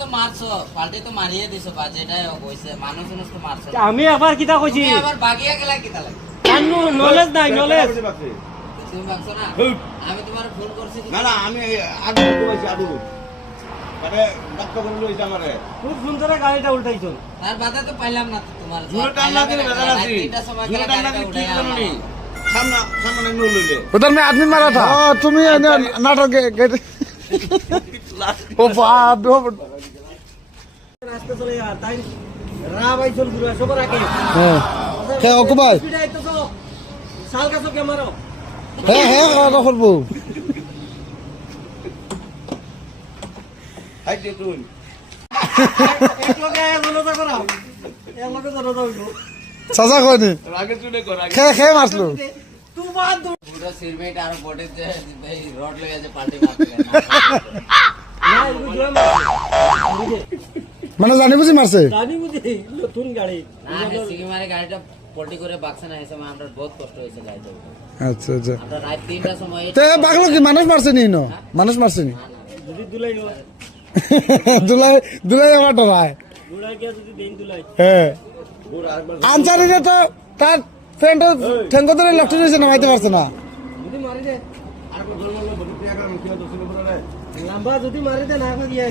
তো মারছো পাল্টি তো মারিয়ে দিছো বা যেটাই কইছে মানুষ তো মারছো আমি আবার কিটা কইছি তুমি আবার বাগিয়া গেলা কিটা লাগে কান্নু নলেজ নাই নলেজ তুমি ভাবছো না আমি তোমার ফোন করছি না না আমি আদু কইছি আদু মানে ডাক্তার করে লইছে আমারে খুব সুন্দর গাড়িটা উল্টাইছো তার বাদে তো পাইলাম না তো তোমার জুরে টান্না দিলে বেজার আছি জুরে টান্না দিলে কি জানি সামনে সামনে নো লইলে उधर में आदमी मारा था तुम्हें नाटक ओ बाप রাস্তা চলে যা তাই রা ভাই চল ঘুরে সবার আগে হ্যাঁ ওকে ভাই স্পিড আইতেছো শাল কাছো ক্যামেরা হ্যাঁ হ্যাঁ কথা করবো হাই দে তুই এক লগে জনতা করাও এক লগে জনতা হইলো চাচা কয়নি আগে চলে কর আগে খেয়ে মারলো তোমার পুরো সিরমেট আর বডি যে এই রড লয়ে যে পাল্টি মারতে না এগুলো জয় মারছে মানে জানি বুঝি মারছে জানি বুঝি নতুন গাড়ি না সিগি মারে গাড়িটা পল্টি করে বাক্সে না এসে আমরা বহুত কষ্ট হয়েছে গাড়িটা আচ্ছা আচ্ছা আমরা রাত 3টার সময় তো বাগলো কি মানুষ মারছে নি না মানুষ মারছে নি যদি দুলাই গো দুলাই দুলাই আমার ডরায় দুলাই গিয়া যদি দেন দুলাই হ্যাঁ আনসারিরে তো তার ফ্রেন্ড ঠেঙ্গ ধরে লক্ষ্য রয়েছে নামাইতে পারছে না যদি মারি দে আর কোন বড় বড় বড় প্রিয়া গ্রাম কি হতো ছিল বলে লম্বা যদি মারি দে না গিয়া